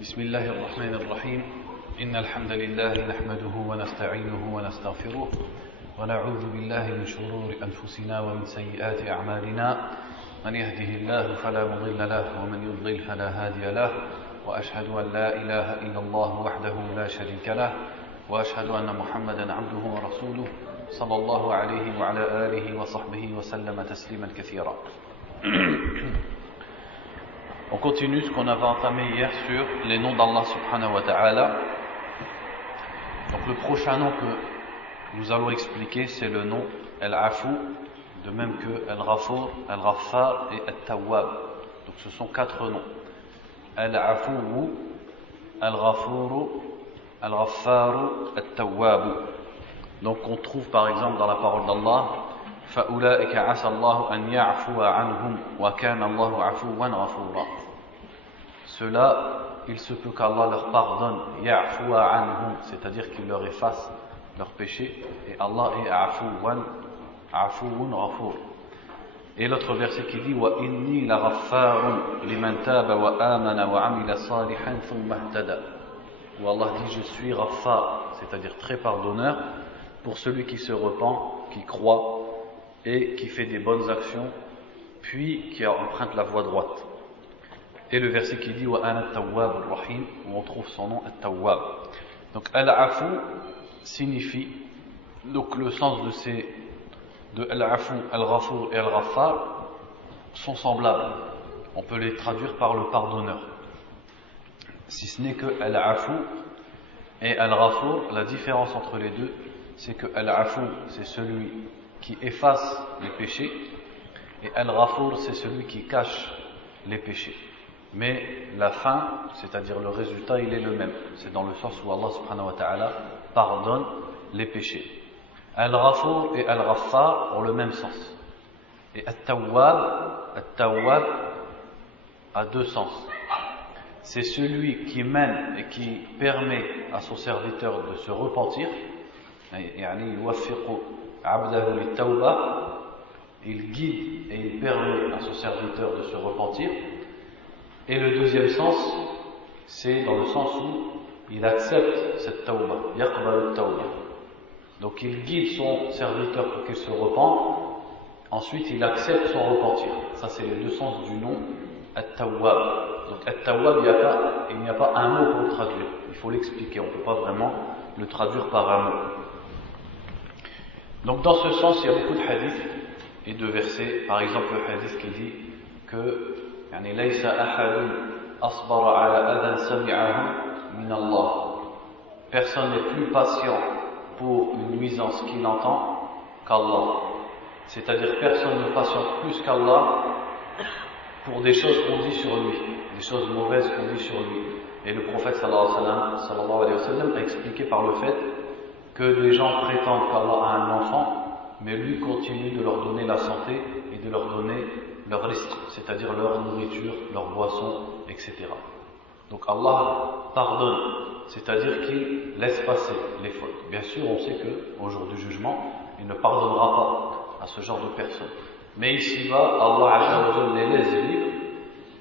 بسم الله الرحمن الرحيم إن الحمد لله نحمده ونستعينه ونستغفره ونعوذ بالله من شرور أنفسنا ومن سيئات أعمالنا من يهده الله فلا مضل له ومن يضلل فلا هادي له وأشهد أن لا إله إلا الله وحده لا شريك له وأشهد أن محمدا عبده ورسوله صلى الله عليه وعلى آله وصحبه وسلم تسليما كثيرا. On continue ce qu'on avait entamé hier sur les noms d'Allah subhanahu wa ta'ala. Donc le prochain nom que nous allons expliquer, c'est le nom Al-Afu, de même que Al-Ghafur, Al-Ghaffar et Al-Tawwab. Donc ce sont quatre noms. Al-Afu, Al-Ghafur, Al-Ghaffar, Al-Tawwab. Donc on trouve par exemple dans la parole d'Allah فَأُولَٰئِكَ عَسَى اللَّهُ أَنْ يَعْفُوَ عَنْهُمْ وَكَانَ اللَّهُ عَفُوًّا غَفُورًا. Ceux-là, il se peut qu'Allah leur pardonne, ya'fuwa anhum, c'est-à-dire qu'il leur efface leurs péchés, et Allah est afuwan ghafur. Et l'autre verset qui dit wa inni la ghaffarun liman taba wa amana wa amila salihan thumma ihtada. Où Allah dit je suis ghaffar, c'est-à-dire très pardonneur pour celui qui se repent, qui croit et qui fait des bonnes actions, puis qui emprunte la voie droite. Et le verset qui dit wa ana at-tawwab ar-rahim, où on trouve son nom at-tawwab. Donc al-afu signifie, donc le sens de al-afu, al-ghafur et al-ghaffar sont semblables. On peut les traduire par le pardonneur. Si ce n'est que al-afu et al-ghafur, la différence entre les deux, c'est que al-afu c'est celui qui efface les péchés et al-ghafur c'est celui qui cache les péchés. Mais la fin, c'est-à-dire le résultat, il est le même. C'est dans le sens où Allah subhanahu wa ta'ala pardonne les péchés. Al-Ghafur et Al-Ghaffar ont le même sens. Et At-Tawwab a deux sens. C'est celui qui mène et qui permet à son serviteur de se repentir. Il guide et il permet à son serviteur de se repentir. Et le deuxième sens, c'est dans le sens où il accepte cette tawba, yaqbal tawba. Donc il guide son serviteur pour qu'il se repente, ensuite il accepte son repentir. Ça c'est les deux sens du nom At-Tawwab. Donc At-Tawwab, il n'y a pas un mot pour le traduire, il faut l'expliquer, on ne peut pas vraiment le traduire par un mot. Donc dans ce sens, il y a beaucoup de hadiths et de versets. Par exemple le hadith qui dit que يعني ليس أحد أصبر على أذى سمعه من الله. Personne n'est plus patient pour une nuisance qu'il entend qu'Allah. C'est-à-dire personne ne patiente plus qu'Allah pour des choses qu'on dit sur lui, des choses mauvaises qu'on dit sur lui. Et le prophète sallallahu alayhi wa sallam a expliqué par le fait que les gens prétendent qu'Allah a un enfant, mais lui continue de leur donner la santé et de leur donner leur risque, c'est-à-dire leur nourriture, leur boisson, etc. Donc Allah pardonne, c'est-à-dire qu'il laisse passer les fautes. Bien sûr, on sait qu'au jour du jugement, il ne pardonnera pas à ce genre de personnes. Mais ici-bas, Allah Azza wa Jalla les laisse libres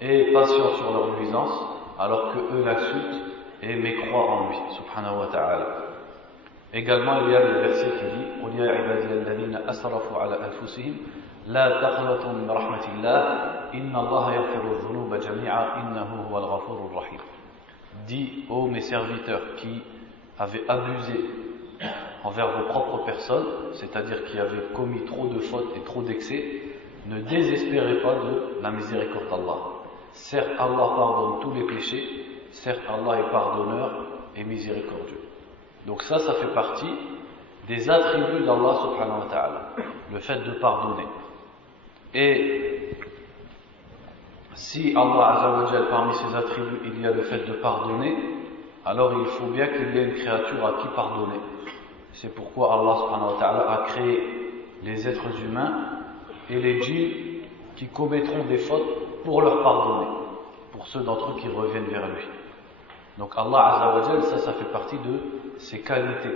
et patient sur leur nuisance, alors que eux l'insultent et mécroient en lui, subhanahu wa ta'ala. Également, il y a le verset qui dit قُلْ يَا عِبَادِيَ الَّذِينَ أَسْرَفُوا عَلَى أَنفُسِهِمْ لا تقنطوا من رحمة الله إن الله يغفر الذنوب جميعا إنه هو الغفور الرحيم. Dis ô mes serviteurs qui avaient abusé envers vos propres personnes, c'est-à-dire qui avaient commis trop de fautes et trop d'excès, ne désespérez pas de la miséricorde d'Allah. Certes Allah pardonne tous les péchés, certes Allah est pardonneur et miséricordieux. Donc ça fait partie des attributs d'Allah subhanahu wa ta'ala, le fait de pardonner. Et si Allah Azza wa Jal, parmi ses attributs, il y a le fait de pardonner, alors il faut bien qu'il y ait une créature à qui pardonner. C'est pourquoi Allah subhanahu wa ta'ala a créé les êtres humains et les djinns qui commettront des fautes pour leur pardonner, pour ceux d'entre eux qui reviennent vers lui. Donc Allah Azza wa Jal, ça fait partie de ses qualités,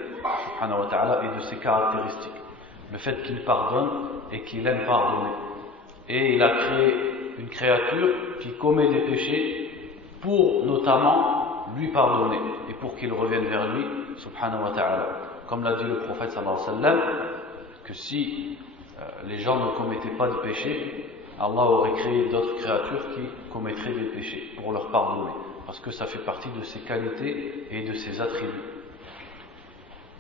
subhanahu wa ta'ala, et de ses caractéristiques. Le fait qu'il pardonne et qu'il aime pardonner. Et il a créé une créature qui commet des péchés pour notamment lui pardonner et pour qu'il revienne vers lui, subhanahu wa ta'ala. Comme l'a dit le prophète sallallahu alayhi wa sallam, que si les gens ne commettaient pas de péché, Allah aurait créé d'autres créatures qui commettraient des péchés pour leur pardonner, parce que ça fait partie de ses qualités et de ses attributs.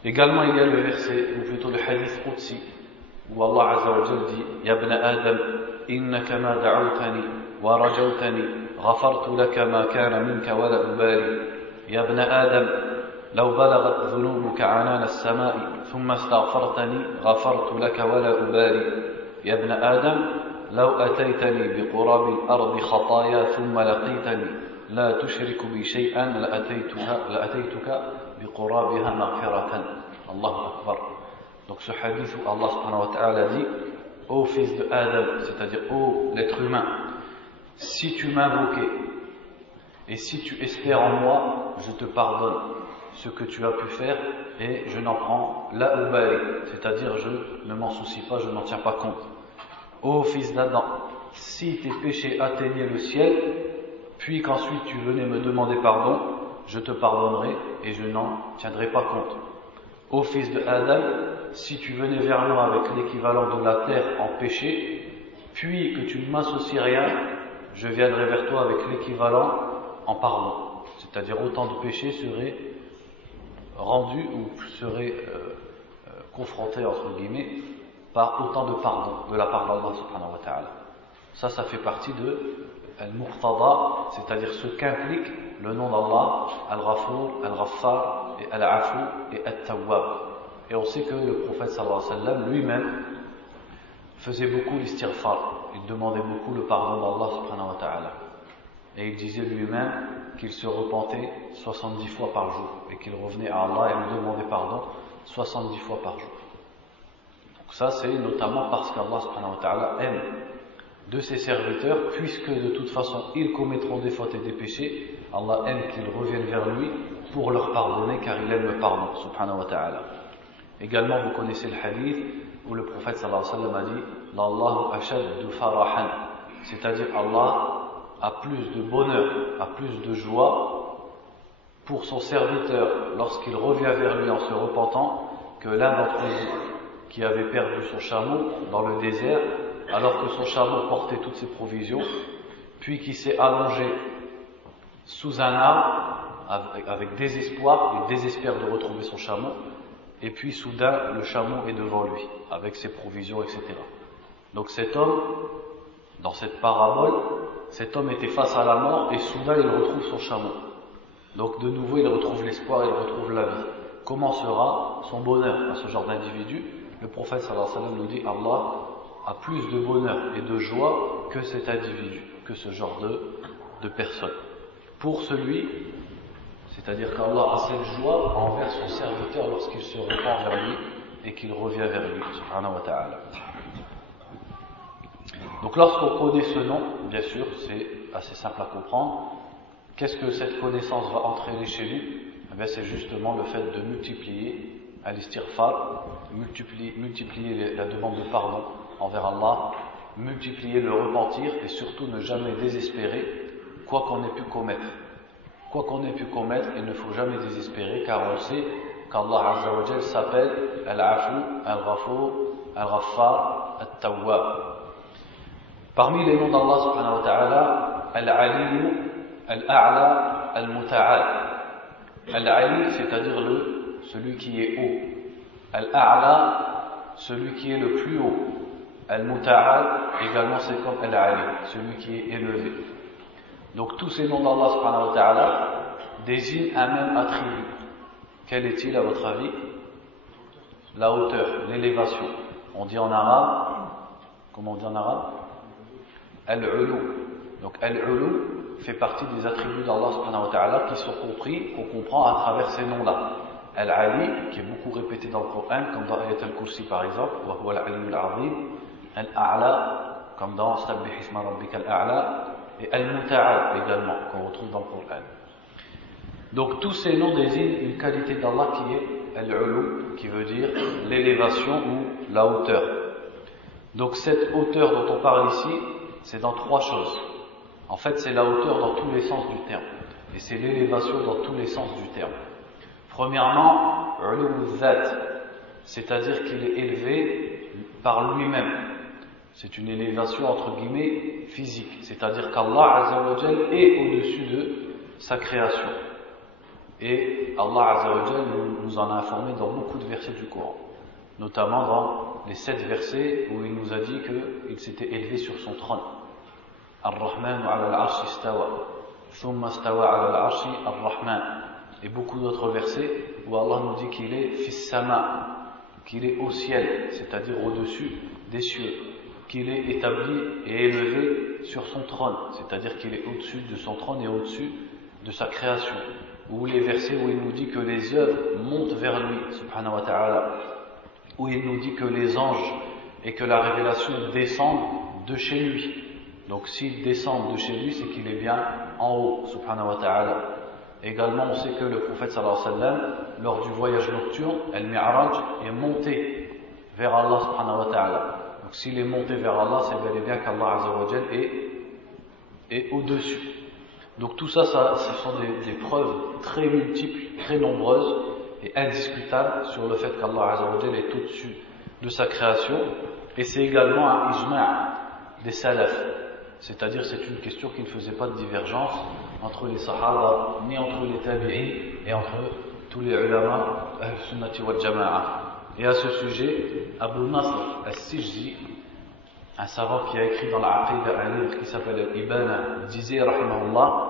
Également, il y a le verset, ou plutôt le hadith Qudsi, où Allah Azza wa Jal dit Ya ibn Adam, innaka ma da'awtani wa rajawtani, ghafartu laka ma kana minka wa la ubali. Ya ibn Adam, law balagat dhunubuka anana as-sama'i, thumma astaghfartani, ghafartu laka wa la ubali. Ya ibn Adam, law ataytani bi qurabi al-ardi khataya, thumma laqitani, la tushriku bi shay'an, la ataytuka biqurabiha maghfiratan. Allahu Akbar. Donc ce hadith où Allah subhanahu wa ta'ala dit ô fils de Adam, c'est-à-dire ô l'être humain, si tu m'invoquais et si tu espères en moi, je te pardonne ce que tu as pu faire et je n'en prends la ubali, c'est-à-dire je ne m'en soucie pas, je n'en tiens pas compte. Ô fils d'Adam, si tes péchés atteignaient le ciel, puis qu'ensuite tu venais me demander pardon, je te pardonnerai et je n'en tiendrai pas compte. Ô fils de Adam, si tu venais vers moi avec l'équivalent de la terre en péché, puis que tu ne m'associes rien, je viendrai vers toi avec l'équivalent en pardon. C'est-à-dire autant de péchés seraient rendus ou seraient confrontés, entre guillemets, par autant de pardon de la part d'Allah subhanahu wa ta'ala. Ça fait partie de Al-Muqtada, c'est-à-dire ce qu'implique le nom d'Allah, Al-Ghafour, Al-Ghaffar, et Al-Afu et At-Tawwab. Et on sait que le prophète sallallahu alayhi wa sallam lui-même faisait beaucoup l'istighfar, il demandait beaucoup le pardon d'Allah subhanahu wa ta'ala. Et il disait lui-même qu'il se repentait 70 fois par jour et qu'il revenait à Allah et lui demandait pardon 70 fois par jour. Donc ça c'est notamment parce qu'Allah subhanahu wa ta'ala aime de ses serviteurs, puisque de toute façon ils commettront des fautes et des péchés, Allah aime qu'ils reviennent vers lui pour leur pardonner, car il aime le pardon, subhanahu wa ta'ala. Également, vous connaissez le hadith où le prophète sallallahu alayhi wa sallam a dit L'Allahu ashaddu farahan, c'est-à-dire Allah a plus de bonheur, a plus de joie pour son serviteur lorsqu'il revient vers lui en se repentant que l'un d'entre vous qui avait perdu son chameau dans le désert alors que son chameau portait toutes ses provisions, puis qui s'est allongé sous un arbre avec désespoir, il désespère de retrouver son chameau, et puis soudain le chameau est devant lui avec ses provisions, etc. Donc cet homme, dans cette parabole, cet homme était face à la mort et soudain il retrouve son chameau. Donc de nouveau il retrouve l'espoir, il retrouve la vie. Comment sera son bonheur à ce genre d'individu? Le prophète sallallahu alayhi wa sallam nous dit Allah a plus de bonheur et de joie que cet individu, que ce genre de personne. Pour celui, c'est-à-dire qu'Allah a cette joie envers son serviteur lorsqu'il se repent vers lui et qu'il revient vers lui, subhanahu wa ta'ala. Donc lorsqu'on connaît ce nom, bien sûr, c'est assez simple à comprendre. Qu'est-ce que cette connaissance va entraîner chez nous? Eh bien, c'est justement le fait de multiplier al-istighfar, multiplier la demande de pardon envers Allah, multiplier le repentir et surtout ne jamais désespérer quoi qu'on ait pu commettre. Quoi qu'on ait pu commettre, il ne faut jamais désespérer, car on sait qu'Allah Azza wa Jal s'appelle Al-Afu, Al-Ghafour, Al-Ghaffar, Al-Tawwab. Parmi les noms d'Allah subhanahu wa ta'ala, Al-Ali, Al-A'la, Al-Muta'al. Al-Ali, c'est-à-dire celui qui est haut. Al-A'la, celui qui est le plus haut. Al-Muta'al, également c'est comme Al-Ali, celui qui est élevé. Donc tous ces noms d'Allah subhanahu wa ta'ala désignent un même attribut. Quel est-il à votre avis? La hauteur, l'élévation. On dit en arabe, comment on dit en arabe? Al-Ulu. Donc Al-Ulu fait partie des attributs d'Allah subhanahu wa ta'ala qui sont compris, qu'on comprend à travers ces noms-là. Al-Ali, qui est beaucoup répété dans le Coran, comme dans Ayat al-Kursi par exemple, wa huwa al-'aliyyul 'azim. Al-A'la, comme dans Sabbih isma rabbika al-A'la, et Al-Muta'al également, qu'on retrouve dans le Coran. Donc tous ces noms désignent une qualité d'Allah qui est Al-Ulu, qui veut dire l'élévation ou la hauteur. Donc cette hauteur dont on parle ici, c'est dans trois choses. En fait, c'est la hauteur dans tous les sens du terme. et c'est l'élévation dans tous les sens du terme. Premièrement, ulu dhat, c'est-à-dire qu'il est élevé par lui-même. C'est une élévation entre guillemets physique, c'est-à-dire qu'Allah Azza wa Jal est au-dessus de sa création. Et Allah Azza wa Jal nous en a informé dans beaucoup de versets du Coran, notamment dans les 7 versets où il nous a dit qu'il s'était élevé sur son trône. Ar-Rahman ala al-arshi istawa, thumma istawa ala al-arshi ar-Rahman. Et beaucoup d'autres versets où Allah nous dit qu'il est fis sama, qu'il est au ciel, c'est-à-dire au-dessus des cieux, qu'il est établi et élevé sur son trône, c'est-à-dire qu'il est au-dessus de son trône et au-dessus de sa création. Ou les versets où il nous dit que les œuvres montent vers lui, subhanahu wa ta'ala, où il nous dit que les anges et que la révélation descendent de chez lui. Donc s'ils descendent de chez lui, c'est qu'il est bien en haut, subhanahu wa ta'ala. Également, on sait que le prophète sallallahu alayhi wa sallam, lors du voyage nocturne, al-Mi'raj, est monté vers Allah subhanahu wa ta'ala. Donc s'il est monté vers Allah, c'est bel et bien qu'Allah Azza wa Jal est au-dessus. Donc tout ça, ce sont des preuves très multiples, très nombreuses et indiscutables sur le fait qu'Allah Azza wa Jal est au-dessus de sa création. Et c'est également un ijma' des salaf. C'est-à-dire c'est une question qui ne faisait pas de divergence entre les sahaba, ni entre les tabi'in et entre tous les ulama al-sunnati wal jama'a. Et à ce sujet, Abu Nasr al-Sijzi, un savant qui a écrit dans l'Aqida un livre qui s'appelle Al-Ibana, disait rahimahullah: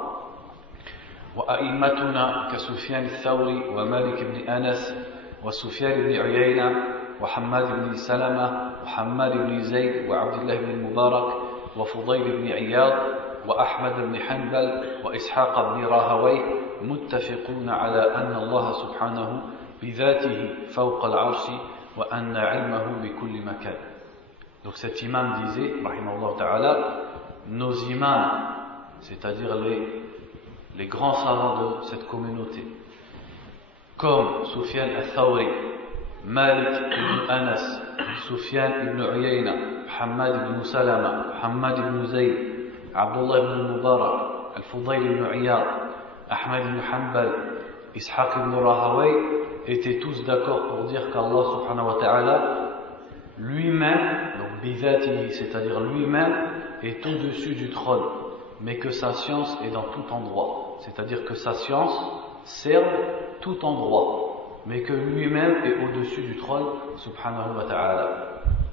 وأئمتنا كسفيان الثوري ومالك بن أنس وسفيان بن عيينة وحماد بن سلمة وحماد بن زيد وعبد الله بن المبارك وفضيل بن عياض وأحمد بن حنبل وإسحاق بن راهويه متفقون على أن الله سبحانه بذاته فوق العرش وأن علمه بكل مكان. Donc cet imam disait, rahimahullah ta'ala, nos imams, c'est-à-dire les grands savants de cette communauté, comme Sufyan al-Thawri, Malik ibn Anas, Sufyan ibn Uyayna, Muhammad ibn Salama, Muhammad ibn Zayd, Abdullah ibn Mubarak, Al-Fudayl ibn Iyad, Ahmad ibn Hanbal, Ishaq ibn Rahaway, étaient tous d'accord pour dire qu'Allah subhanahu wa ta'ala lui-même, donc bidhatihi, c'est-à-dire lui-même, est au-dessus du trône, mais que sa science est dans tout endroit, c'est-à-dire que sa science serve tout endroit, mais que lui-même est au-dessus du trône, subhanahu wa ta'ala.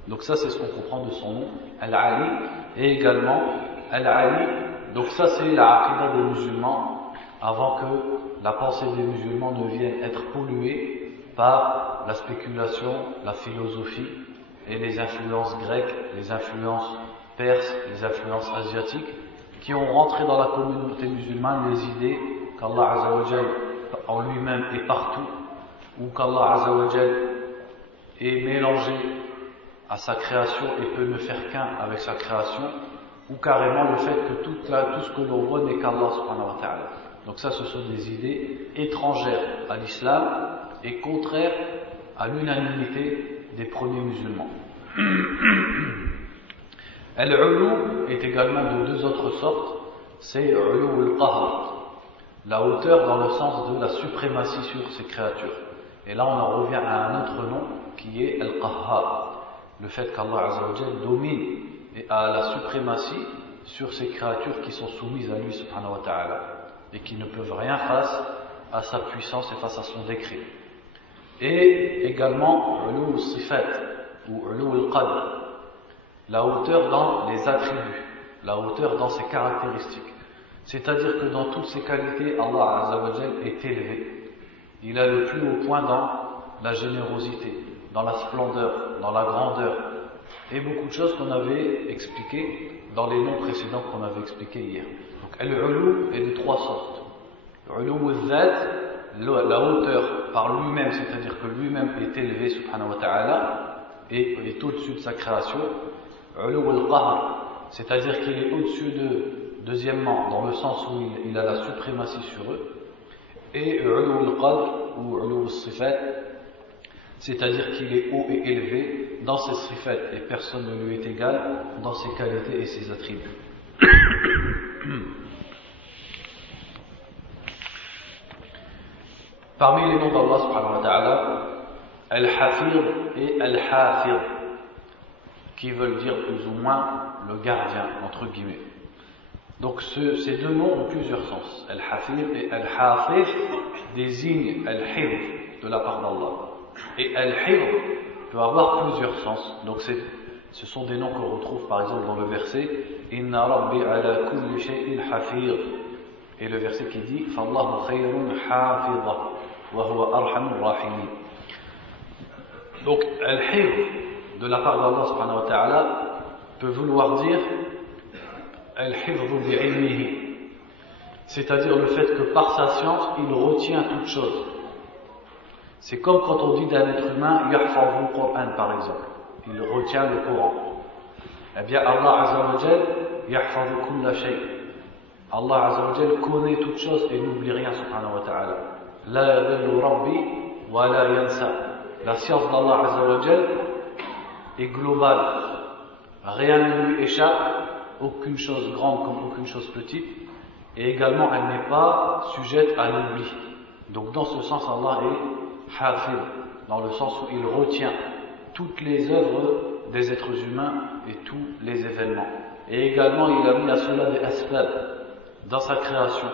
Donc ça c'est ce qu'on comprend de son nom, Al-Ali, et également Al-Ali, donc ça c'est la aqida des musulmans, avant que la pensée des musulmans ne vienne être polluée par la spéculation, la philosophie, et les influences grecques, les influences perses, les influences asiatiques, qui ont rentré dans la communauté musulmane les idées qu'Allah Azza wa Jal en lui-même est partout, ou qu'Allah Azza wa Jal est mélangé à sa création et peut ne faire qu'un avec sa création, ou carrément le fait que tout ce que l'on voit n'est qu'Allah subhanahu wa ta'ala. Donc ça, ce sont des idées étrangères à l'islam et contraires à l'unanimité des premiers musulmans. Al-ulu est également de 2 autres sortes, c'est ulu al-qahr, la hauteur dans le sens de la suprématie sur ces créatures. Et là on en revient à un autre nom qui est al-qahhar, le fait qu'Allah Azza wa Jal domine et a la suprématie sur ces créatures qui sont soumises à lui subhanahu wa ta'ala et qui ne peuvent rien face à sa puissance et face à son décret. Et également ulu al-sifat ou ulu al-qadr, la hauteur dans les attributs, la hauteur dans ses caractéristiques. C'est-à-dire que dans toutes ses qualités, Allah Azza wa Jal est élevé. Il a le plus haut point dans la générosité, dans la splendeur, dans la grandeur, et beaucoup de choses qu'on avait expliquées dans les noms précédents qu'on avait expliqués hier. Donc al-ulu est de 3 sortes. Ulu al-dhat, la hauteur par lui-même, c'est-à-dire que lui-même est élevé subhanahu wa ta'ala et est au-dessus de sa création. Ulu al-qahr, c'est-à-dire qu'il est au-dessus d'eux, deuxièmement, dans le sens où il a la suprématie sur eux. Et ulu al-qadr ou ulu al-sifat, c'est-à-dire qu'il est haut et élevé dans ses sifat et personne ne lui est égal dans ses qualités et ses attributs. Parmi les noms d'Allah subhanahu wa ta'ala, Al-Hafir et Al-Hafir, qui veulent dire plus ou moins le gardien, entre guillemets. Donc ces deux noms ont plusieurs sens. Al-Hafir et Al-Hafir désignent Al-Hifz de la part d'Allah. Et Al-Hifz peut avoir plusieurs sens. Donc ce sont des noms qu'on retrouve par exemple dans le verset Inna Rabbi ala kulli shay'in hafir. Et le verset qui dit Fallahu khayrun hafidha wa huwa arhamur rahimin. Donc Al-Hifz de la part d'Allah subhanahu wa ta'ala peut vouloir dire Al-Hifz bi'ilmihi, c'est-à-dire le fait que par sa science il retient toute chose. C'est comme quand on dit d'un être humain Yahfazu al-Qur'an par exemple, il retient le Coran. Eh bien Allah azza wa jal Yahfazu kulla shay. Allah azza wa jal connaît toute chose et n'oublie rien subhanahu wa ta'ala. La yadillu rabbi wa la yansa. La science d'Allah azza wa jal est globale. Rien ne lui échappe, aucune chose grande comme aucune chose petite, et également elle n'est pas sujette à l'oubli. Donc dans ce sens Allah est hafid, dans le sens où il retient toutes les œuvres des êtres humains et tous les événements. Et également il a mis à cela des asbab dans sa création,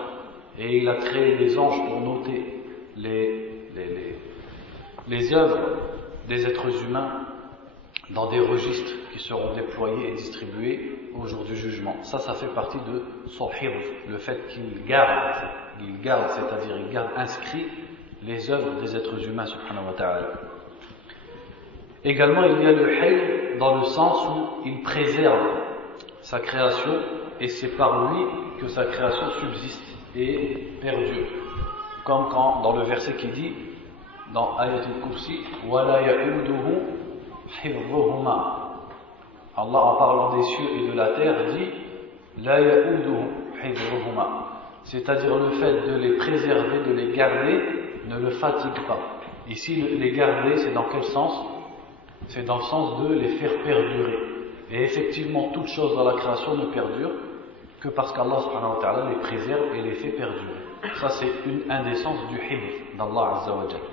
et il a créé des anges pour noter les œuvres des êtres humains dans des registres qui seront déployés et distribués au jour du jugement. Ça fait partie de son hifz, le fait qu'il garde, c'est-à-dire il garde inscrit les œuvres des êtres humains, subhanahu wa ta'ala. Également, il y a le hifz dans le sens où il préserve sa création, et c'est par lui que sa création subsiste et perdure. Comme dans le verset qui dit, dans Ayat al-Kursi, وَلَا يَعُودُهُ حِفْظُهُمَا. Allah, en parlant des cieux et de la terre, dit La ya'uduhu hifdhuhuma, c'est-à-dire le fait de les préserver, de les garder, ne le fatigue pas. Ici, les garder, c'est dans quel sens? C'est dans le sens de les faire perdurer. Et effectivement, toute chose dans la création ne perdure que parce qu'Allah subhanahu wa ta'ala les préserve et les fait perdurer. Ça, c'est un des sens du hifz d'Allah azza wa jalla.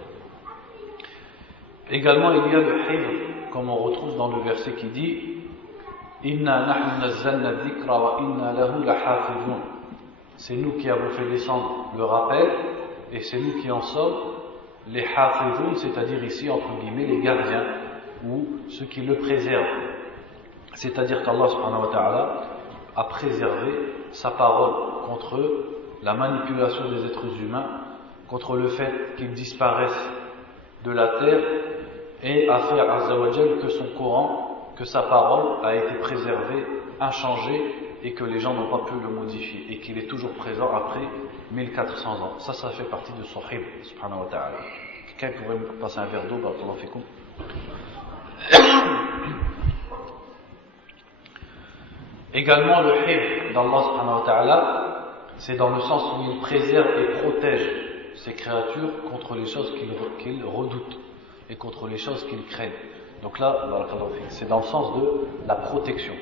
Également, il y a le hifz, comme on retrouve dans le verset qui dit Inna nahnu nazzalna dhikra wa inna lahu lahafidhun. C'est nous qui avons fait descendre le rappel et c'est nous qui en sommes les hafidhun, c'est-à-dire ici entre guillemets les gardiens ou ceux qui le préservent. C'est-à-dire qu'Allah subhanahu wa ta'ala a préservé sa parole contre la manipulation des êtres humains, contre le fait qu'ils disparaissent de la terre, et a fait azza wa jal que son Coran, que sa parole a été préservée, inchangée, et que les gens n'ont pas pu le modifier, et qu'il est toujours présent après 1400 ans. Ça fait partie de son hifz, subhanahu wa ta'ala. Quelqu'un pourrait me passer un verre d'eau, barakallahu fikum. Également, le hifz d'Allah subhanahu wa ta'ala, c'est dans le sens où il préserve et protège ses créatures contre les choses qu'ils redoutent et contre les choses qu'ils craignent. Donc là, c'est dans le sens de la protection.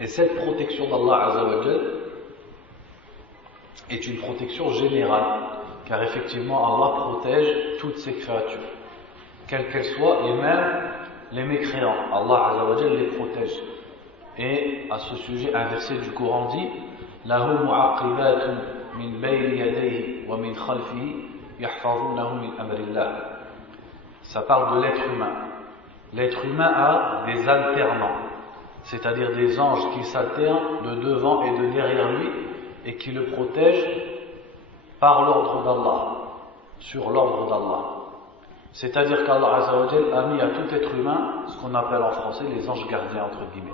Et cette protection d'Allah azza wa jal est une protection générale, car effectivement Allah protège toutes ses créatures, quelles qu'elles soient, et même les mécréants, Allah azza wa jal les protège. Et à ce sujet, un verset du Coran dit Lahu mu'aqibatun min bayni yadayhi wa min khalfihi yahfazunahu min amrillah. Ça parle de l'être humain. L'être humain a des alternants, c'est-à-dire des anges qui s'alternent de devant et de derrière lui et qui le protègent par l'ordre d'Allah, sur l'ordre d'Allah. C'est-à-dire qu'Allah azza wa jal a mis à tout être humain ce qu'on appelle en français les anges gardiens, entre guillemets.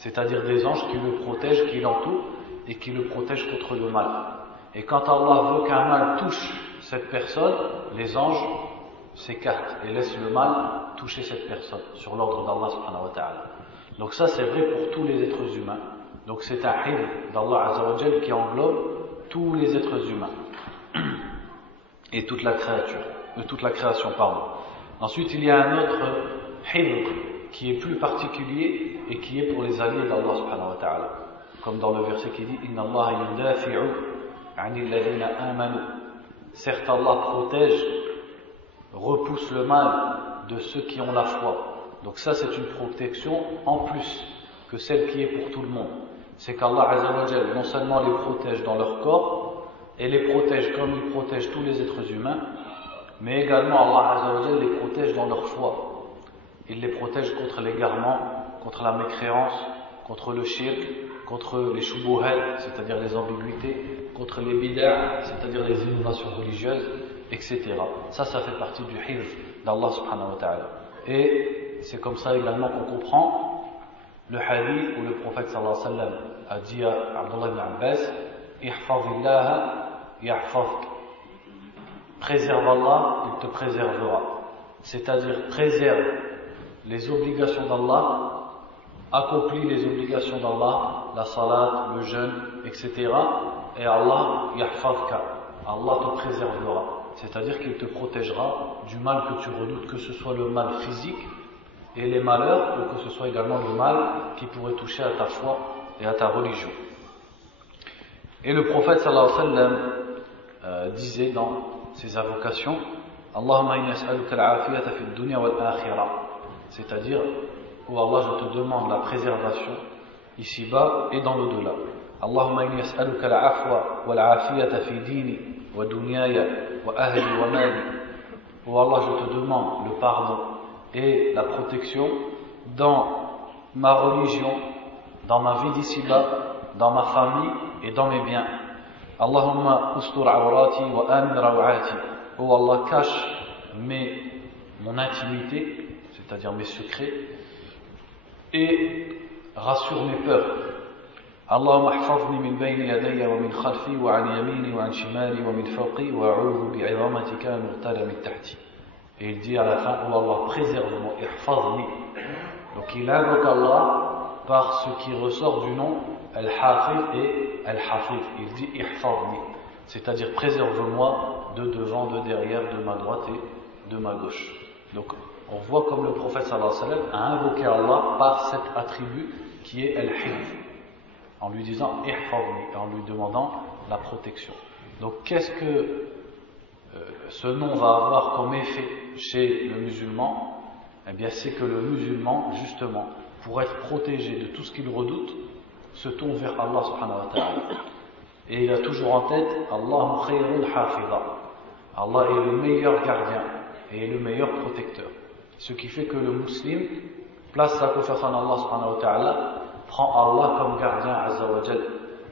C'est-à-dire des anges qui le protègent, qui l'entourent et qui le protègent contre le mal. Et quand Allah veut qu'un mal touche cette personne, les anges s'écartent et laissent le mal toucher cette personne sur l'ordre d'Allah subhanahu wa ta'ala. Donc ça c'est vrai pour tous les êtres humains. Donc c'est un hifz d'Allah azza wa jal qui englobe tous les êtres humains et toute la création, pardon. Ensuite il y a un autre hifz qui est plus particulier et qui est pour les alliés d'Allah subhanahu wa ta'ala. comme dans le verset qui dit Inna Allah yudafi'u 'anil ladina amanu. Certes, Allah protège, repousse le mal de ceux qui ont la foi. Donc ça, c'est une protection en plus que celle qui est pour tout le monde. C'est qu'Allah Azza wa Jal non seulement les protège dans leur corps, et les protège comme il protège tous les êtres humains, mais également Allah Azza wa Jal les protège dans leur foi. Il les protège contre l'égarement, contre la mécréance, contre le shirk, contre les shubuhat, c'est-à-dire les ambiguïtés, contre les bid'ah, c'est-à-dire les innovations religieuses, etc. Ça fait partie du hifz d'Allah subhanahu wa ta'ala. Et c'est comme ça également qu'on comprend le hadith où le prophète sallallahu alayhi wa sallam a dit à Abdullah ibn Abbas ihfazillaha yahfazk. Préserve Allah, il te préservera. C'est-à-dire préserve les obligations d'Allah, accomplis les obligations d'Allah, la salat, le jeûne, etc. Et Allah yahfazka, Allah te préservera. C'est-à-dire qu'il te protégera du mal que tu redoutes, que ce soit le mal physique et les malheurs, ou que ce soit également le mal qui pourrait toucher à ta foi et à ta religion. Et le prophète sallallahu alayhi wa sallam disait dans ses invocations Allahumma inna as'aluka al-afiyata fi ad-dunya wal-akhirah, c'est-à-dire oh Allah, je te demande la préservation ici-bas et dans l'au-delà. Allahumma inni as'aluka al-afwa wal-afiyata fi dini wa dunyaya wa ahli wa mali. Oh Allah, je te demande le pardon et la protection dans ma religion, dans ma vie d'ici-bas, dans ma famille et dans mes biens. Allahumma ustur awrati wa amin rawati. Oh Allah, cache mon intimité, c'est-à-dire mes secrets, et rassure mes peurs. Allahumma ahfazni min bayni yadayya wa min khalfi wa an yamini wa an shimali wa min fawqi wa a'udhu bi'izamatika an uqtala min tahti. Et il dit à la fin, oh Allah, préserve-moi, ihfazni. Donc il invoque Allah par ce qui ressort du nom Al-Hafiz et Al-Hafiz. Il dit ihfazni, c'est-à-dire préserve-moi de devant, de derrière, de ma droite et de ma gauche. Donc on voit comme le prophète sallallahu alayhi wa sallam a invoqué Allah par cet attribut qui est Al-Hifz, en lui disant ihfazni, en lui demandant la protection. Donc qu'est-ce que ce nom va avoir comme effet chez le musulman? Eh bien c'est que le musulman, justement, pour être protégé de tout ce qu'il redoute, se tourne vers Allah subhanahu wa ta'ala. Et il a toujours en tête Allahu khayrul hafiza. Allah est le meilleur gardien et le meilleur protecteur. Ce qui fait que le musulman place sa confiance en Allah subhanahu wa ta'ala, prend Allah comme gardien azza wa jal,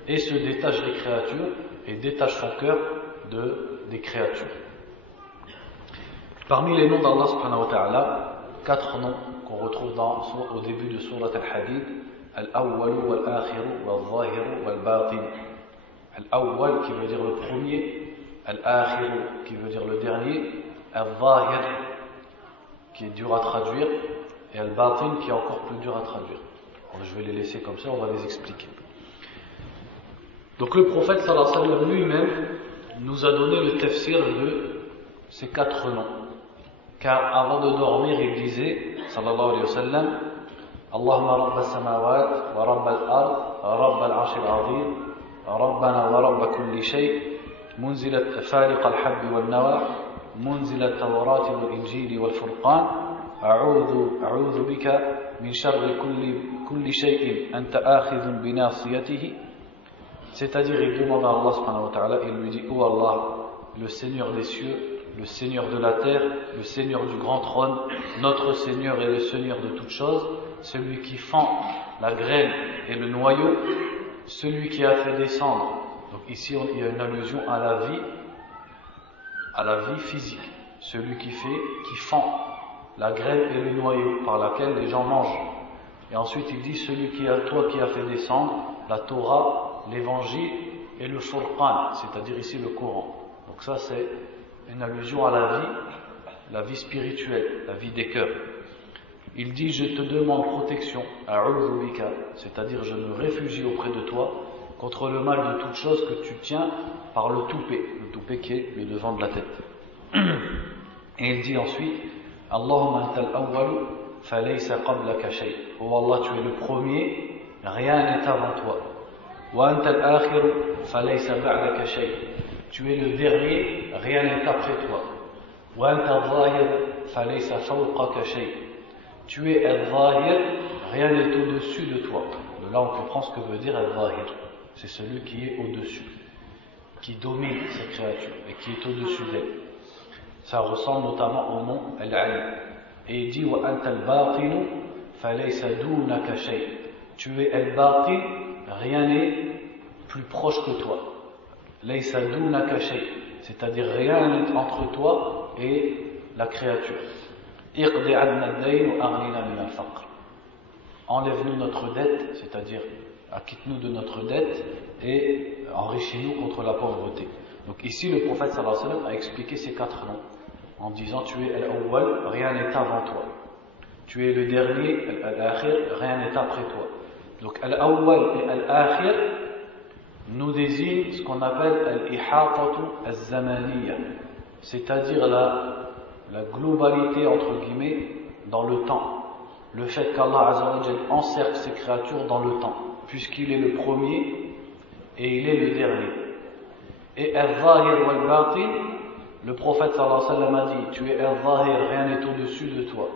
et se détache des créatures et détache son cœur des créatures. Parmi les noms d'Allah subhanahu wa ta'ala, 4 noms qu'on retrouve au début de Surat Al-Hadid: Al-Awwal, Wal-Akhir, Wal-Zahir, Wal-Batin. Al-Awwal qui veut dire le premier, Al-Akhir qui veut dire le dernier, Al-Zahir qui est dur à traduire, et Al-Batin qui est encore plus dur à traduire. Alors, je vais les laisser comme ça, on va les expliquer. Donc le prophète sallallahu alayhi wa sallam lui-même nous a donné le tafsir de ces 4 noms. Car avant de dormir, il disait, sallallahu alayhi wa sallam, Allahumma rabba samawat wa rabba al-ard wa rabba al-arsh al-azim rabbana wa rabba kulli shay munzilat faliq al-habbi wal-nawa munzilat tawrati wal-injili wal-furqan a'udhu bika min sharri kulli shay'in anta akhidhun bi nasiyatihi. C'est-à-dire, il demande à Allah subhanahu wa ta'ala, il lui dit, oh Allah, le Seigneur des cieux, le Seigneur de la terre, le Seigneur du grand trône, notre Seigneur et le Seigneur de toutes choses, celui qui fend la graine et le noyau, celui qui a fait descendre. Donc ici, il y a une allusion à la vie physique. Celui qui fend la graine et le noyau par laquelle les gens mangent. Et ensuite, il dit, celui qui a fait descendre la Torah, l'évangile et le Furqan, c'est-à-dire ici le Coran. Donc ça, c'est une allusion à la vie spirituelle, la vie des cœurs. Il dit, je te demande protection, a'udhu bika, c'est-à-dire je me réfugie auprès de toi contre le mal de toute chose que tu tiens par le toupet qui est le devant de la tête. Et il dit ensuite, Allahumma antal awwalu falaysa qablaka shay. Oh Allah, tu es le premier, rien n'est avant toi. وأنت الآخر فليس بعدك شيء. Tu es le dernier, rien n'est après toi. وأنت الظاهر فليس فوقك شيء. Tu es al-Zahir, rien n'est au-dessus de toi. De là on comprend ce que veut dire al-Zahir. C'est celui qui est au-dessus, qui domine ces créatures et qui est au-dessus d'elles. Ça ressemble notamment au nom al-Ali. Et il dit wa anta al-batin falaysa dunaka shay. Tu es al-batin, rien n'est plus proche que toi. Laysa dunaka shay, c'est-à-dire rien n'est entre toi et la créature. Iqdi 'anna ad-dayn wa aghnina min al-faqr. Enlève-nous notre dette, c'est-à-dire acquitte-nous de notre dette et enrichis-nous contre la pauvreté. Donc ici le prophète sallallahu alayhi wa sallam a expliqué ces quatre noms en disant tu es al-awwal, rien n'est avant toi. Tu es le dernier, al-akhir, rien n'est après toi. Donc al-awwal et al-akhir nous désignent ce qu'on appelle al-ihatatu az-zamaniyya, c'est-à-dire la globalité entre guillemets dans le temps. Le fait qu'Allah Azza wa Jal encercle ses créatures dans le temps, puisqu'il est le premier et il est le dernier. Et al-zahir wal-batin, le prophète sallallahu alayhi wa sallam a dit tu es al-zahir, rien n'est au-dessus de toi.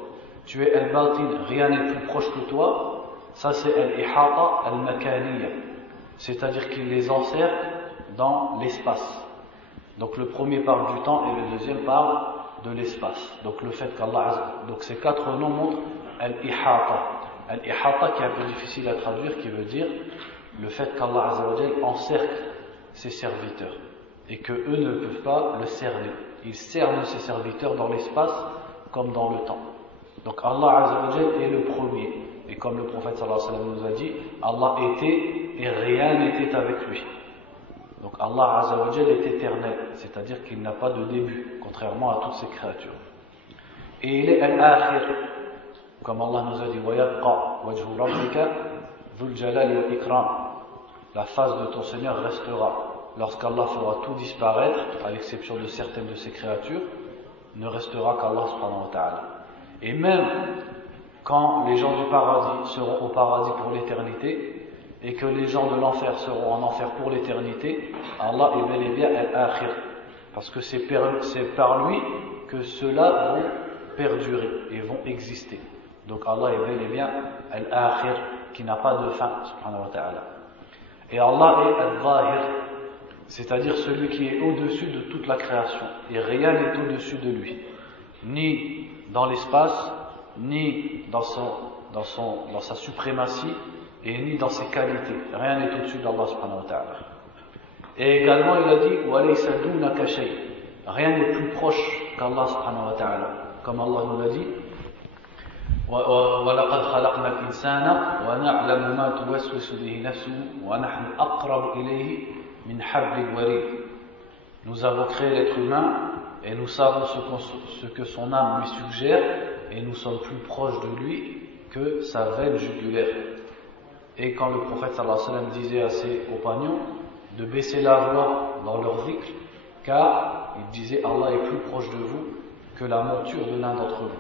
Tu es al-batin, rien n'est plus proche que toi. Ça c'est al-ihata al-makaniyya, c'est-à-dire qu'il les encercle dans l'espace. Donc le premier parle du temps et le deuxième parle de l'espace. Donc le fait qu'Allah, donc ces quatre noms montrent al-ihata. Al-ihata qui est un peu difficile à traduire, qui veut dire le fait qu'Allah Azza wa Jal encercle ses serviteurs et que eux ne peuvent pas le cerner. Il cerne ses serviteurs dans l'espace comme dans le temps. Donc Allah Azza wa Jal est le premier. Et comme le prophète sallallahu alayhi wa sallam nous a dit, Allah était et rien n'était avec lui. Donc Allah Azza wa Jal est éternel, c'est-à-dire qu'il n'a pas de début, contrairement à toutes ces créatures. Et il est al-akhir, comme Allah nous a dit, وَيَبْقَى وَجْهُ رَبِّكَ ذُو الْجَلَالِ وَالْإِكْرَامِ. La face de ton Seigneur restera. Lorsqu'Allah fera tout disparaître, à l'exception de certaines de ses créatures, ne restera qu'Allah subhanahu wa ta'ala. Et même quand les gens du paradis seront au paradis pour l'éternité, et que les gens de l'enfer seront en enfer pour l'éternité, Allah est bel et bien al-akhir. Parce que c'est par lui que ceux-là vont perdurer et vont exister. Donc Allah est bel et bien al-akhir, qui n'a pas de fin, subhanahu wa ta'ala. Et Allah est al-zahir, c'est-à-dire celui qui est au-dessus de toute la création. Et rien n'est au-dessus de lui. Ni dans l'espace, ni dans sa suprématie, et ni dans ses qualités. Rien n'est au-dessus d'Allah subhanahu wa ta'ala. Et également il a dit وَلَيْسَ دُونَكَ شَيْءٍ. Rien n'est plus proche qu'Allah subhanahu wa ta'ala. Comme Allah nous l'a dit وَلَقَدْ خَلَقْنَا الْإِنسَانَ وَنَعْلَمُ مَا تُوَسْوِسُ بِهِ نَفْسُهُ وَنَحْنُ أَقْرَبُ إِلَيْهِ مِنْ حَبْلِ الْوَرِيدِ. Nous avons créé l'être humain et nous savons ce que son âme lui suggère et nous sommes plus proches de lui que sa veine jugulaire. Et quand le prophète sallallahu alayhi wa sallam disait à ses compagnons de baisser la voix dans leur dhikr, car il disait Allah est plus proche de vous que la monture de l'un d'entre vous.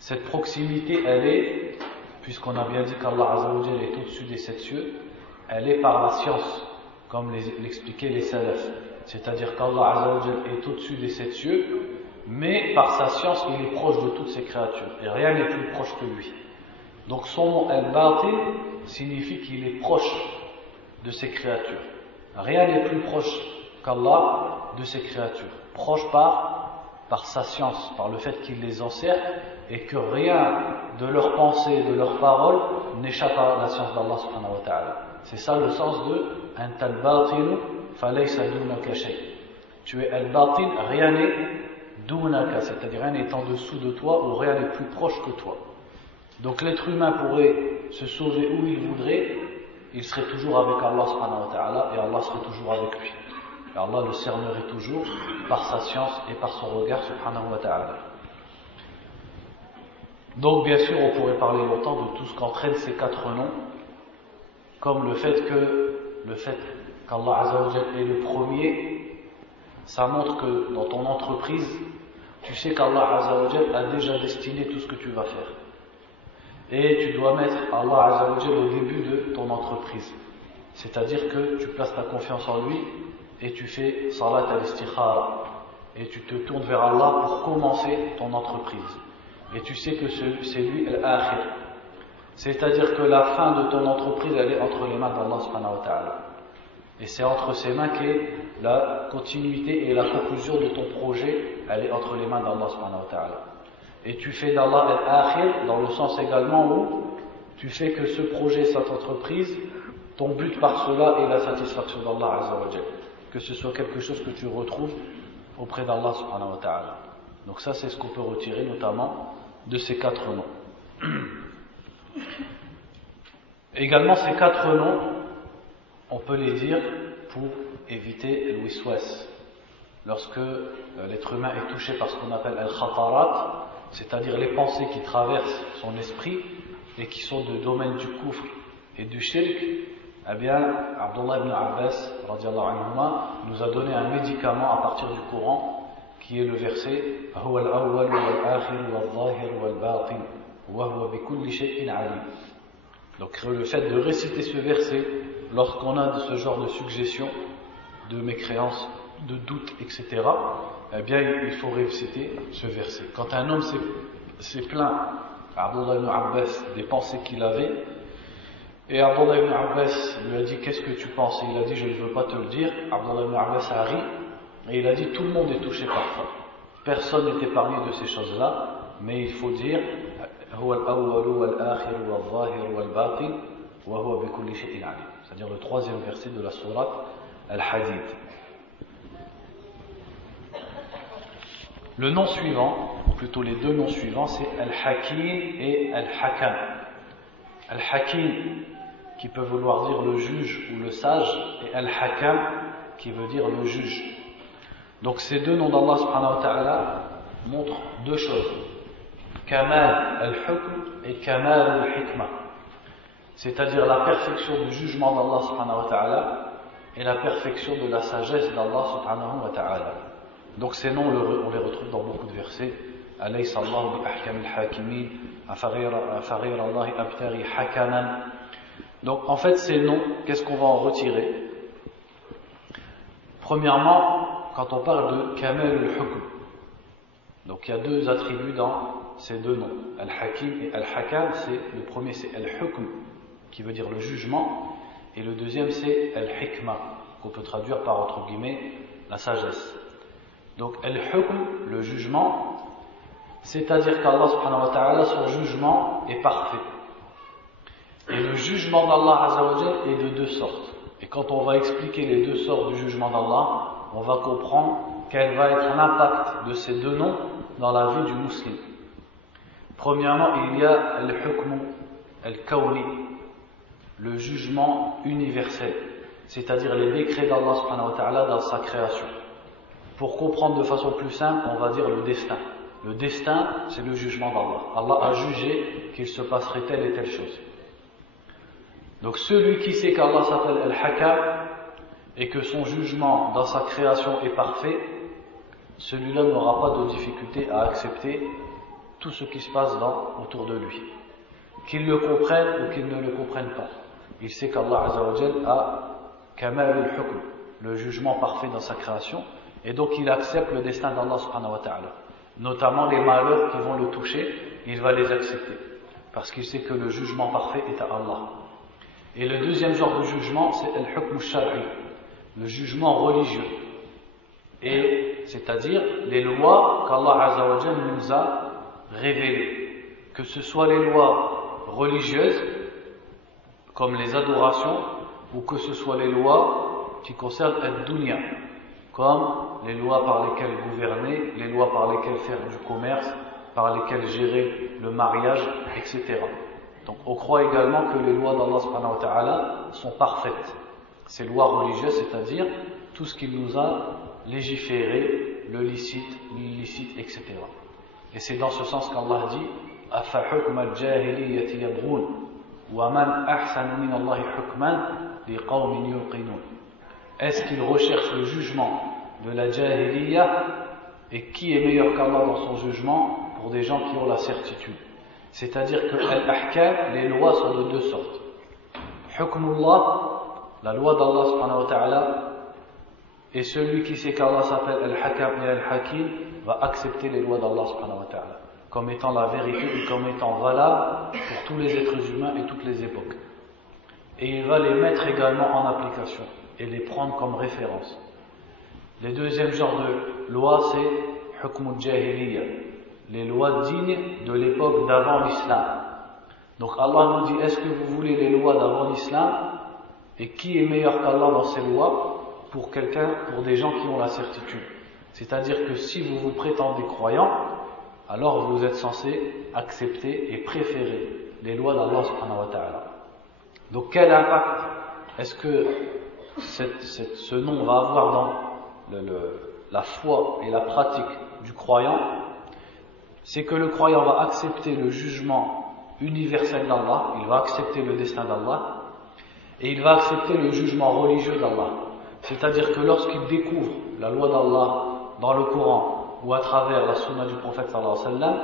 Cette proximité, elle est, puisqu'on a bien dit qu'Allah Azza wa Jalla est au-dessus des sept cieux, elle est par la science, comme l'expliquaient les salafs. C'est-à-dire qu'Allah Azza wa Jalla est au-dessus des sept cieux, mais par sa science, il est proche de toutes ses créatures, et rien n'est plus proche que lui. Donc son nom al-Batin signifie qu'il est proche de ses créatures. Rien n'est plus proche qu'Allah de ses créatures. Proche par sa science, par le fait qu'il les encercle et que rien de leurs pensées, de leurs paroles n'échappe à la science d'Allah subhanahu wa ta'ala. C'est ça le sens de Anta al-Batinu falaysa dunaka shay. Tu es al-Batin, rien n'est dunaka, c'est-à-dire rien n'est en dessous de toi ou rien n'est plus proche que toi. Donc l'être humain pourrait se sauver où il voudrait, il serait toujours avec Allah subhanahu wa ta'ala et Allah serait toujours avec lui. Et Allah le cernerait toujours par sa science et par son regard subhanahu wa ta'ala. Donc bien sûr on pourrait parler longtemps de tout ce qu'entraînent ces quatre noms, comme le fait qu'Allah Azza wa Jalla est le premier, ça montre que dans ton entreprise, tu sais qu'Allah Azza wa Jalla a déjà destiné tout ce que tu vas faire. Et tu dois mettre Allah Azza wa Jalla au début de ton entreprise. c'est-à-dire que tu places ta confiance en lui et tu fais salat al-istikhara et tu te tournes vers Allah pour commencer ton entreprise. Et tu sais que c'est lui al-akhir, c'est-à-dire que la fin de ton entreprise elle est entre les mains d'Allah subhanahu wa ta'ala. Et c'est entre ses mains qu'est la continuité et la conclusion de ton projet, elle est entre les mains d'Allah subhanahu wa ta'ala. Et tu fais d'Allah al-akhir dans le sens également où tu fais que ce projet, cette entreprise, ton but par cela est la satisfaction d'Allah azza wa jalla, que ce soit quelque chose que tu retrouves auprès d'Allah subhanahu wa ta'ala. Donc ça c'est ce qu'on peut retirer notamment de ces 4 noms. Également ces 4 noms, on peut les dire pour éviter le wiswas. Lorsque l'être humain est touché par ce qu'on appelle al-khatarat, c'est-à-dire les pensées qui traversent son esprit et qui sont de domaine du kufr et du shirk, eh bien, Abdullah ibn Abbas radiallahu anhuma nous a donné un médicament à partir du Coran qui est le verset Huwa al-awwal wal-akhir wal-zahir wal-batin wa huwa bi kulli shay'in alim. Donc le fait de réciter ce verset lorsqu'on a ce genre de suggestions, de mécréances, de doutes, etc., eh bien il faut réciter ce verset. Quand un homme s'est plaint à Abdullah ibn Abbas des pensées qu'il avait, et Abdullah ibn Abbas lui a dit qu'est-ce que tu penses, et il a dit je ne veux pas te le dire. Abdullah ibn Abbas a ri et il a dit tout le monde est touché par ça, personne n'est épargné de ces choses-là, mais il faut dire Huwa al-awwal wal-akhir wal-zahir wal-batin wa huwa bi kulli shay'in alim, c'est-à-dire le 3e verset de la sourate Al-Hadid. Le nom suivant, ou plutôt les 2 noms suivants, c'est Al-Hakim et Al-Hakam. Al-Hakim qui peut vouloir dire le juge ou le sage, et Al-Hakam qui veut dire le juge. Donc ces 2 noms d'Allah subhanahu wa ta'ala montrent 2 choses, Kamal al-Hukm et Kamal al-Hikmah, c'est-à-dire la perfection du jugement d'Allah subhanahu wa ta'ala et la perfection de la sagesse d'Allah subhanahu wa ta'ala. Donc ces noms on les retrouve dans beaucoup de versets. Alaysa Allahu bi ahkamil hakimin, afaghayra Allahi abtaghi hakaman. Donc en fait ces noms, qu'est-ce qu'on va en retirer? Premièrement, quand on parle de Kamal al-Hukm, donc il y a 2 attributs dans ces 2 noms, Al-Hakim et Al-Hakam. Le premier c'est Al-Hukm qui veut dire le jugement, et le deuxième c'est Al-Hikmah qu'on peut traduire par entre guillemets la sagesse. Donc Al-Hukm, le jugement, c'est-à-dire qu'Allah subhanahu wa ta'ala, son jugement est parfait. Et le jugement d'Allah azza wa jalla est de 2 sortes. Et quand on va expliquer les 2 sortes du jugement d'Allah, on va comprendre quel va être l'impact de ces 2 noms dans la vie du musulman. Premièrement, il y a Al-Hukm Al-Kawni, le jugement universel, c'est-à-dire les décrets d'Allah subhanahu wa ta'ala dans sa création. Pour comprendre de façon plus simple, on va dire le destin. Le destin, c'est le jugement d'Allah. Allah a jugé qu'il se passerait telle et telle chose. Donc celui qui sait qu'Allah s'appelle Al-Hakam et que son jugement dans sa création est parfait, celui-là n'aura pas de difficulté à accepter tout ce qui se passe autour de lui. Qu'il le comprenne ou qu'il ne le comprenne pas. Il sait qu'Allah azza wa jalla a Kamal al-Hukm, le jugement parfait dans sa création, et donc il accepte le destin d'Allah subhanahu wa ta'ala. Notamment les malheurs qui vont le toucher, il va les accepter, parce qu'il sait que le jugement parfait est à Allah. Et le deuxième genre de jugement, c'est al-hukm al-shar'i, le jugement religieux. Et c'est-à-dire les lois qu'Allah azza wa jalla nous a révélées, que ce soit les lois religieuses, comme les adorations, ou que ce soit les lois qui concernent ad-dunya, comme les lois par lesquelles gouverner, les lois par lesquelles faire du commerce, par lesquelles gérer le mariage, etc. Donc on croit également que les lois d'Allah subhanahu wa ta'ala sont parfaites. Ces lois religieuses, c'est-à-dire tout ce qu'il nous a légiféré, le licite, l'illicite, etc. Et c'est dans ce sens qu'Allah dit Afa hukm al-jahiliyyati yabghun wa man ahsanu min Allahi hukman liqawmin yuqinun. Est-ce qu'ils recherchent le jugement de la jahiliya, et qui est meilleur qu'Allah dans son jugement pour des gens qui ont la certitude? C'est-à-dire que al-ahkam, les lois sont de 2 sortes. Hukmullah la loi d'Allah subhanahu wa ta'ala, et celui qui sait qu'Allah s'appelle Al-Hakam et Al-Hakim va accepter les lois d'Allah subhanahu wa ta'ala comme étant la vérité et comme étant valable pour tous les êtres humains et toutes les époques. Et il va les mettre également en application et les prendre comme référence. Le deuxième genre de loi, c'est Hukm al-Jahiliya, les lois dignes de l'époque d'avant l'islam. Donc Allah nous dit, est-ce que vous voulez les lois d'avant l'islam? Et qui est meilleur qu'Allah dans ces lois pour des gens qui ont la certitude? C'est-à-dire que si vous vous prétendez croyant, alors vous êtes censé accepter et préférer les lois d'Allah subhanahu wa ta'ala. Donc quel impact est-ce que ce nom va avoir dans la foi et la pratique du croyant? C'est que le croyant va accepter le jugement universel d'Allah, il va accepter le destin d'Allah, et il va accepter le jugement religieux d'Allah. C'est-à-dire que lorsqu'il découvre la loi d'Allah dans le Coran, ou à travers la sunna du prophète sallallahu alayhi wa sallam,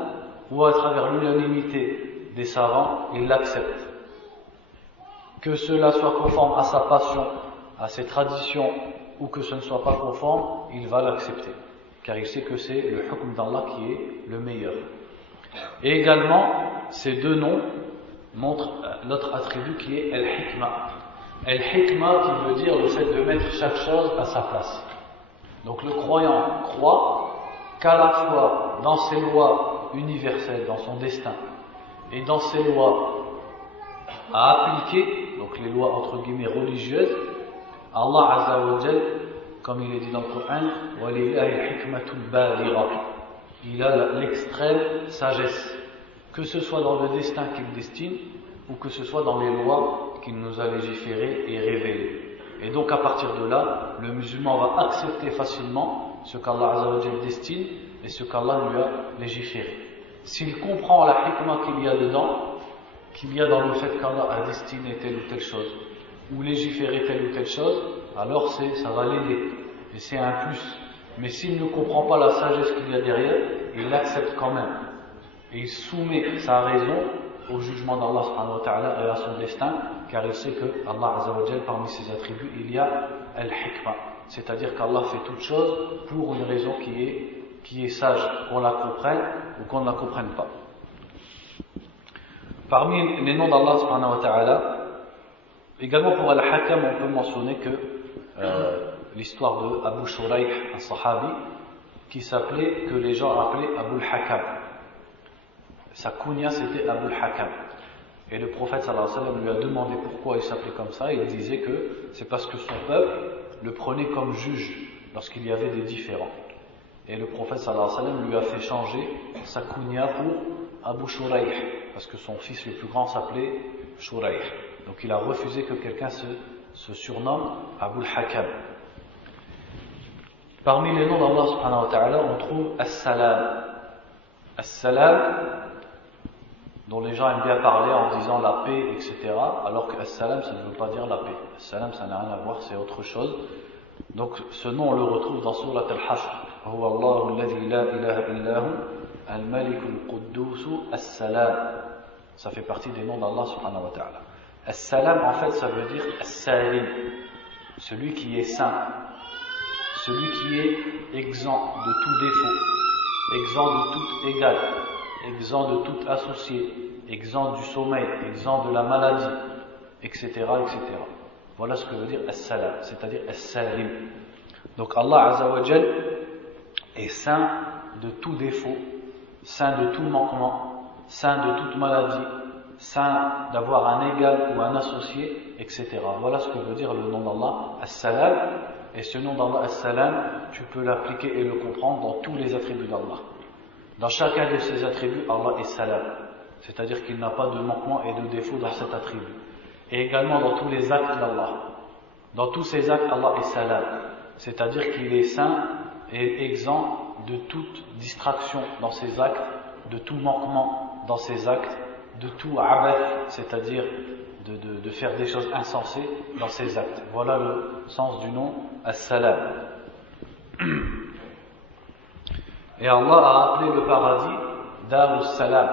ou à travers l'unanimité des savants, il l'accepte. Que cela soit conforme à sa passion, à ses traditions, ou que ce ne soit pas conforme, il va l'accepter. Car il sait que c'est le hukm d'Allah qui est le meilleur. Et également, ces deux noms montrent l'autre attribut qui est Al-Hikmah. Al-Hikmah qui veut dire le fait de mettre chaque chose à sa place. Donc le croyant croit qu'à la fois dans ses lois universelles, dans son destin, et dans ses lois à appliquer, donc les lois entre guillemets religieuses, Allah Azza wa Jal, comme il est dit dans le Coran, وَلِلَّهِ الْحِكْمَةُ الْبَالِغَةُ, il a l'extrême sagesse, que ce soit dans le destin qu'il destine, ou que ce soit dans les lois qu'il nous a légiférées et révélées. Et donc à partir de là, le musulman va accepter facilement ce qu'Allah Azza wa Jal destine et ce qu'Allah lui a légiféré. S'il comprend la hikmah qu'il y a dedans, qu'il y a dans le fait qu'Allah a destiné telle ou telle chose, ou légiféré telle ou telle chose, alors ça va l'aider, et c'est un plus. Mais s'il ne comprend pas la sagesse qu'il y a derrière, il l'accepte quand même, et il soumet sa raison au jugement d'Allah subhanahu wa ta'ala et à son destin, car il sait que Allah Azza wa Jal, parmi ses attributs, il y a Al-Hikmah, c'est-à-dire qu'Allah fait toute chose pour une raison qui est sage, qu'on la comprenne ou qu'on ne la comprenne pas. Parmi les noms d'Allah subhanahu wa ta'ala, également pour Al-Hakam, on peut mentionner que l'histoire de Abu Shuraih, un sahabi, que les gens appelaient Abu al-Hakam. Sa kunya c'était Abu al-Hakam. Et le prophète sallallahu alayhi wa sallam lui a demandé pourquoi il s'appelait comme ça, et il disait que c'est parce que son peuple le prenait comme juge lorsqu'il y avait des différends. Et le prophète sallallahu alayhi wa sallam lui a fait changer sa kunya pour Abu Shuraih, parce que son fils le plus grand s'appelait Shuraih. Donc il a refusé que quelqu'un se surnomme Abu al-Hakam. Parmi les noms d'Allah subhanahu wa ta'ala, on trouve As-Salam. As-Salam, dont les gens aiment bien parler en disant la paix, etc. Alors que As-Salam, ça ne veut pas dire la paix. As-Salam, ça n'a rien à voir, c'est autre chose. Donc ce nom, on le retrouve dans Surat Al-Hashr. هو الله الذي لا إله إلا هو الملك القدوس السلام. Ça fait partie des noms d'Allah subhanahu wa ta'ala. As-Salam, en fait, ça veut dire As-Salim, celui qui est saint, celui qui est exempt de tout défaut, exempt de tout égal, exempt de tout associé, exempt du sommeil, exempt de la maladie, etc., etc. Voilà ce que veut dire As-Salam, c'est-à-dire As-Salim. Donc Allah Azza wa Jal est saint de tout défaut, saint de tout manquement, saint de toute maladie, saint d'avoir un égal ou un associé, etc. Voilà ce que veut dire le nom d'Allah As-Salam. Et ce nom d'Allah As-Salam, tu peux l'appliquer et le comprendre dans tous les attributs d'Allah. Dans chacun de ces attributs, Allah est Salam, c'est-à-dire qu'il n'a pas de manquement et de défaut dans cet attribut. Et également dans tous les actes d'Allah. Dans tous ces actes, Allah est Salam, c'est-à-dire qu'il est saint et exempt de toute distraction dans ses actes, de tout manquement dans ses actes, de tout abath, c'est-à-dire de faire des choses insensées dans ses actes. Voilà le sens du nom As-Salam. Et Allah a appelé le paradis Dar as-Salam,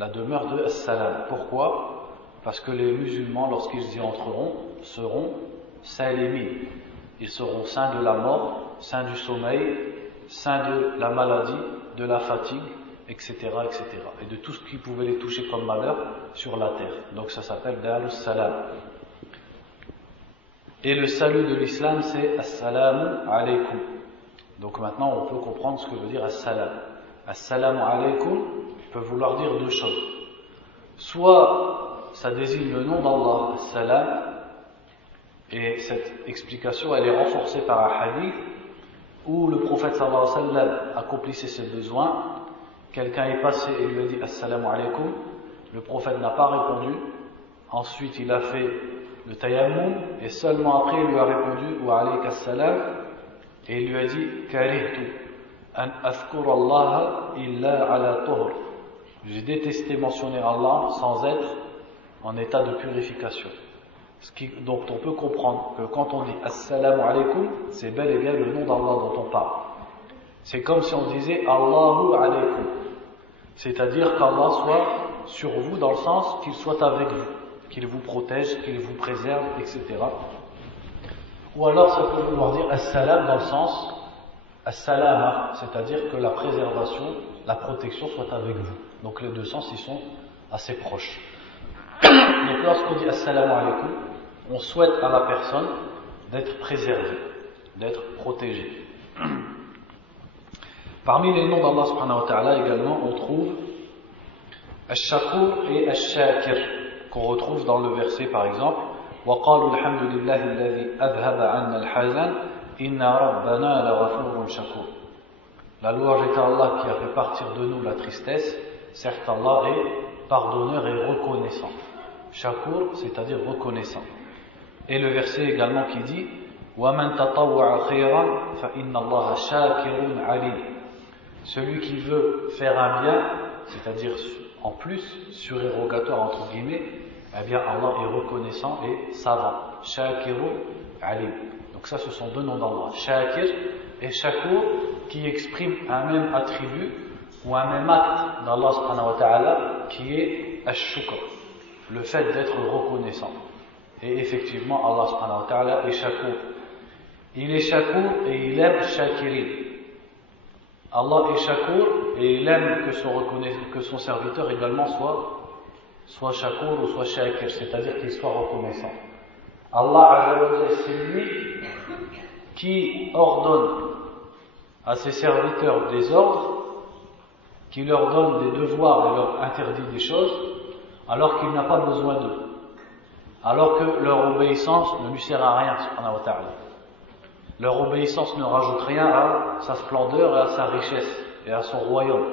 la demeure de As-Salam. Pourquoi? parce que les musulmans, lorsqu'ils y entreront, seront salimin. Ils seront saints de la mort, saints du sommeil, saints de la maladie, de la fatigue, etc., etc. Et de tout ce qui pouvait les toucher comme malheur sur la terre. Donc ça s'appelle Darus Salam. Et le salut de l'islam, c'est Assalamu alaykum. Donc maintenant, on peut comprendre ce que veut dire As-salam. Assalamu alaykum peut vouloir dire deux choses. Soit ça désigne le nom d'Allah, As-salam, et cette explication, elle est renforcée par un hadith où le prophète sallallahu alayhi wa sallam accomplissait ses besoins. Quelqu'un est passé et lui a dit Assalamu alaykum. Le prophète n'a pas répondu. Ensuite, il a fait le tayammum et seulement après, il lui a répondu Wa alayka assalam. Et il lui a dit Karihtu an azkura Allah illa ala tuhur. J'ai détesté mentionner Allah sans être en état de purification. Donc on peut comprendre que quand on dit Assalamu alaykum, c'est bel et bien le nom d'Allah dont on parle. C'est comme si on disait Allahu alaykum. C'est-à-dire qu'Allah soit sur vous dans le sens qu'il soit avec vous, qu'il vous protège, qu'il vous préserve, etc. Ou alors ça peut vouloir dire As-salam dans le sens As-salama, c'est-à-dire que la préservation, la protection soit avec vous. Donc les deux sens ils sont assez proches. Donc lorsqu'on dit Assalamu alaykum, on souhaite à la personne d'être préservée, d'être protégée. Parmi les noms d'Allah subhanahu wa ta'ala également, on trouve Ash-Shakur et Ash-Shakir, qu'on retrouve dans le verset par exemple وَقَالُوا الْحَمْدُ لِلَّهِ الَّذِي أَذْهَبَ عَنَّا الْحَزَنَ إِنَّ رَبَّنَا لَغَفُورٌ شَكُورٌ. La louange est à Allah qui a fait partir de nous la tristesse. Certes, Allah est pardonneur et reconnaissant. Shakur, c'est-à-dire reconnaissant. Et le verset également qui dit وَمَنْ تَطَوَّعَ خَيْرًا فَإِنَّ اللَّهَ شَاكِرٌ عَلِيمٌ. Celui qui veut faire un bien, c'est-à-dire en plus, surérogatoire entre guillemets, eh bien Allah est reconnaissant et savant. Shakirun alim. Donc ça, ce sont deux noms d'Allah. Shakir et Shakur, qui expriment un même attribut ou un même acte d'Allah subhanahu wa ta'ala, qui est Ash-Shukr, le fait d'être reconnaissant. Et effectivement, Allah subhanahu wa ta'ala est Shakur. Il est Shakur et il aime Shakirin. Allah est Shakur et il aime que son serviteur également soit Shakur ou soit Shakir, c'est-à-dire qu'il soit reconnaissant. Allah Azza wa Jalla, c'est lui qui ordonne à ses serviteurs des ordres, qui leur donne des devoirs et leur interdit des choses, alors qu'il n'a pas besoin d'eux, alors que leur obéissance ne lui sert à rien, subhanahu wa ta'ala. Leur obéissance ne rajoute rien à sa splendeur et à sa richesse et à son royaume.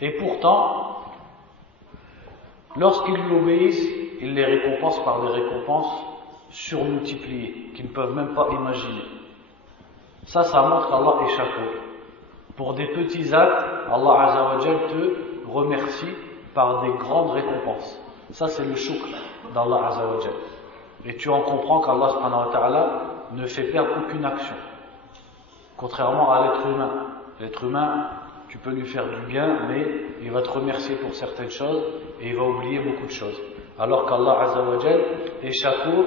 Et pourtant, lorsqu'ils lui obéissent, il les récompense par des récompenses surmultipliées, qu'ils ne peuvent même pas imaginer. Ça montre qu'Allah est Shakur. Pour des petits actes, Allah Azza wa Jal te remercie par des grandes récompenses. Ça, c'est le shukr d'Allah Azza wa Jal. Et tu en comprends qu'Allah subhanahu wa ta'ala ne fait perdre aucune action. Contrairement à l'être humain. L'être humain, tu peux lui faire du bien, mais il va te remercier pour certaines choses et il va oublier beaucoup de choses. Alors qu'Allah Azza wa Jal est Shakur,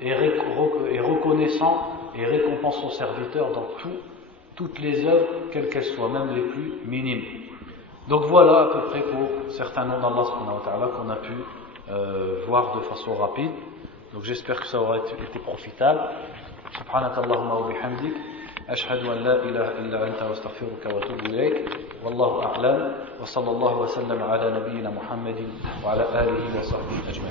est reconnaissant et récompense son serviteur dans toutes les œuvres, quelles qu'elles soient, même les plus minimes. Donc voilà à peu près pour certains noms d'Allah subhanahu wa ta'ala qu'on a pu voir de façon rapide. Donc j'espère que ça aura été profitable. سبحانك اللهم وبحمدك أشهد أن لا إله إلا أنت واستغفرك وأتوب إليك والله أعلم وصلى الله وسلم على نبينا محمد وعلى آله وصحبه أجمعين.